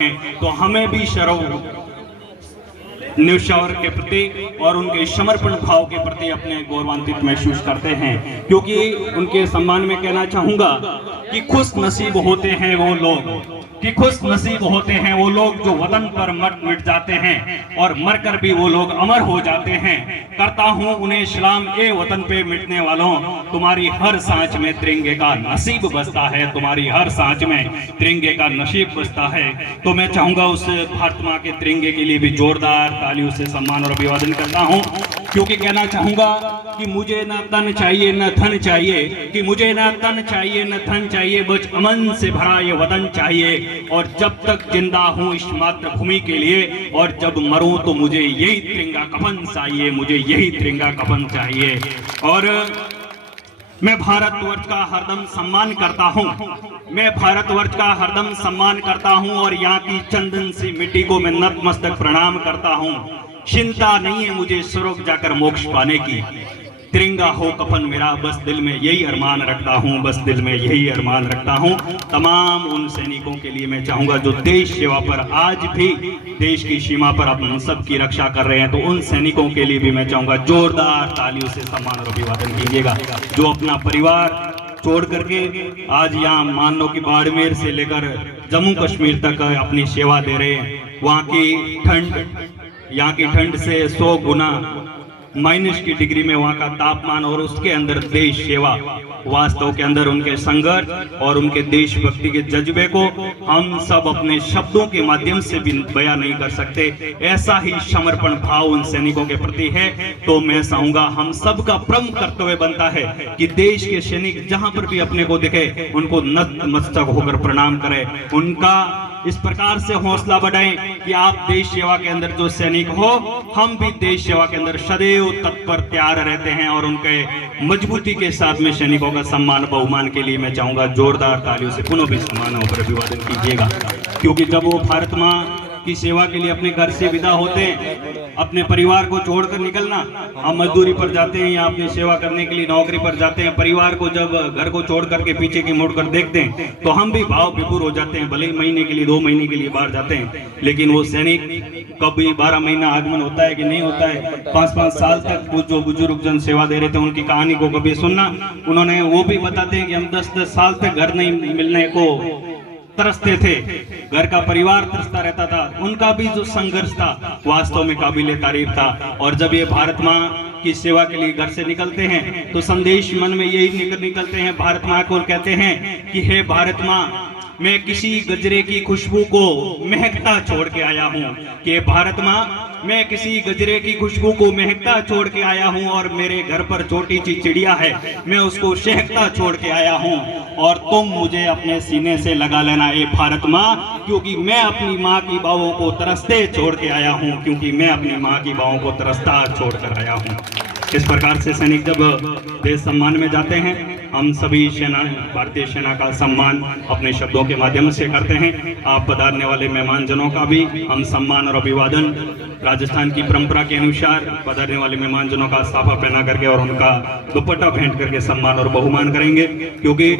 तो हमें भी शर्म न्यौछावर के प्रति और उनके समर्पण भाव के प्रति अपने गौरवान्वित महसूस करते हैं, क्योंकि उनके सम्मान में कहना चाहूंगा कि खुश नसीब होते हैं वो लोग जो वतन पर मिट जाते हैं और मरकर भी वो लोग अमर हो जाते हैं। करता हूं उन्हें सलाम, ए वतन पे मिटने वालों, तुम्हारी हर सांस में तिरंगे का नसीब बसता है, तुम्हारी हर सांस में तिरंगे का नसीब बसता है। तो मैं चाहूंगा उस भारत माँ के तिरंगे के लिए भी जोरदार तालियों से सम्मान और अभिवादन करता हूं, क्योंकि कहना चाहूंगा कि मुझे न तन चाहिए न धन चाहिए, बस अमन से भरा ये वतन चाहिए। और जब तक जिंदा हूं इस मातृभूमि के लिए, और जब मरूं तो मुझे यही तिरंगा कफन चाहिए। और मैं भारतवर्ष का हरदम सम्मान करता हूं, और यहाँ की चंदन सी मिट्टी को मैं नतमस्तक प्रणाम करता हूं। चिंता नहीं है मुझे स्वर्ग जाकर मोक्ष पाने की, तिरंगा हो कफन मेरा, बस दिल में यही अरमान रखता हूं। तमाम उन सैनिकों के लिए मैं चाहूंगा जो देश सेवा पर आज भी देश की सीमा पर अपन सबकी रक्षा कर रहे हैं, तो उन सैनिकों के लिए भी मैं चाहूंगा जोरदार तालियों से सम्मान और अभिवादन कीजिएगा, जो अपना परिवार छोड़ करके आज यहाँ मान लो कि बाड़मेर से लेकर जम्मू कश्मीर तक अपनी सेवा दे रहे हैं। यहाँ की ठंड से 100 गुना माइनस की डिग्री में वहाँ का तापमान, और उसके अंदर देश सेवा, वास्तव के अंदर उनके संघर्ष और उनके देशभक्ति के जज्बे को हम सब अपने शब्दों के माध्यम से भी बयां नहीं कर सकते। ऐसा ही समर्पण भाव उन सैनिकों के प्रति है। तो मैं चाहूंगा हम सबका प्रमुख कर्तव्य बनता है कि देश के सैनिक जहां पर भी अपने को दिखे उनको नतमस्तक होकर प्रणाम करें, उनका इस प्रकार से हौसला बढ़ाएं कि आप देश सेवा के अंदर जो सैनिक हो, हम भी देश सेवा के अंदर सदैव तत्पर तैयार रहते हैं। और उनके मजबूती के साथ में सैनिकों का सम्मान बहुमान के लिए मैं चाहूंगा जोरदार तालियों से पुनः भी सम्मान और अभिवादन कीजिएगा, क्योंकि जब वो भारत माँ की सेवा के लिए अपने घर से विदा होते हैं, अपने परिवार को छोड़कर निकलना, हम मजदूरी पर जाते हैं या अपनी सेवा करने के लिए नौकरी पर जाते हैं, परिवार को जब घर को छोड़ करके पीछे की मुड़ कर देखते हैं तो हम भी भाव विभोर हो जाते हैं। भले ही महीने के लिए 2 महीने के लिए बाहर जाते हैं, लेकिन वो सैनिक कभी 12 महीना आगमन होता है कि नहीं होता है, 5-5 साल तक वो जो बुजुर्ग जन सेवा दे रहे थे उनकी कहानी को कभी सुनना, उन्होंने वो भी बताते हैं कि हम 10-10 साल तक घर नहीं मिलने को तरसते थे, घर का परिवार तरसता रहता था। उनका भी जो संघर्ष था वास्तव में काबिले तारीफ था। और जब ये भारत माँ की सेवा के लिए घर से निकलते हैं तो संदेश मन में यही निकलते हैं, भारत माँ को कहते हैं कि हे भारत माँ, मैं किसी गजरे की खुशबू को महकता छोड़ के आया हूँ, कि भारत माँ मैं किसी गजरे की खुशबू को महकता छोड़ के आया हूँ, और मेरे घर पर छोटी सी चिड़िया है, मैं उसको शहकता छोड़ के आया हूँ, और तुम मुझे अपने सीने से लगा लेना ए भारत माँ, क्योंकि मैं अपनी माँ की बाहों को तरसते छोड़ के आया हूँ, छोड़कर आया हूँ। इस प्रकार से सैनिक जब देश सम्मान में जाते हैं, हम सभी सेना, भारतीय सेना का सम्मान अपने शब्दों के माध्यम से करते हैं। आप पधारने वाले मेहमान जनों का भी हम सम्मान और अभिवादन राजस्थान की परंपरा के अनुसार पधारने वाले मेहमान जनों का साफा पहना करके और उनका दुपट्टा भेंट करके सम्मान और बहुमान करेंगे, क्योंकि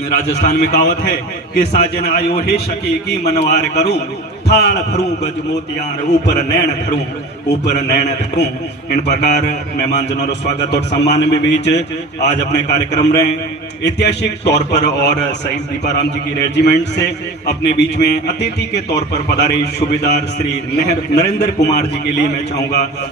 राजस्थान में कहावत है कि साजन आयो हे शकी की मनवार करूं, थाल भरूं गज मोतियार, ऊपर नैन धरूं। इन प्रकार मेहमान जनों का स्वागत और सम्मान में बीच आज अपने कार्यक्रम रहे ऐतिहासिक तौर पर, और शहीद दीपाराम जी की रेजिमेंट से अपने बीच में अतिथि के तौर पर पधारे सूबेदार श्री नरेंद्र कुमार जी के लिए मैं चाहूंगा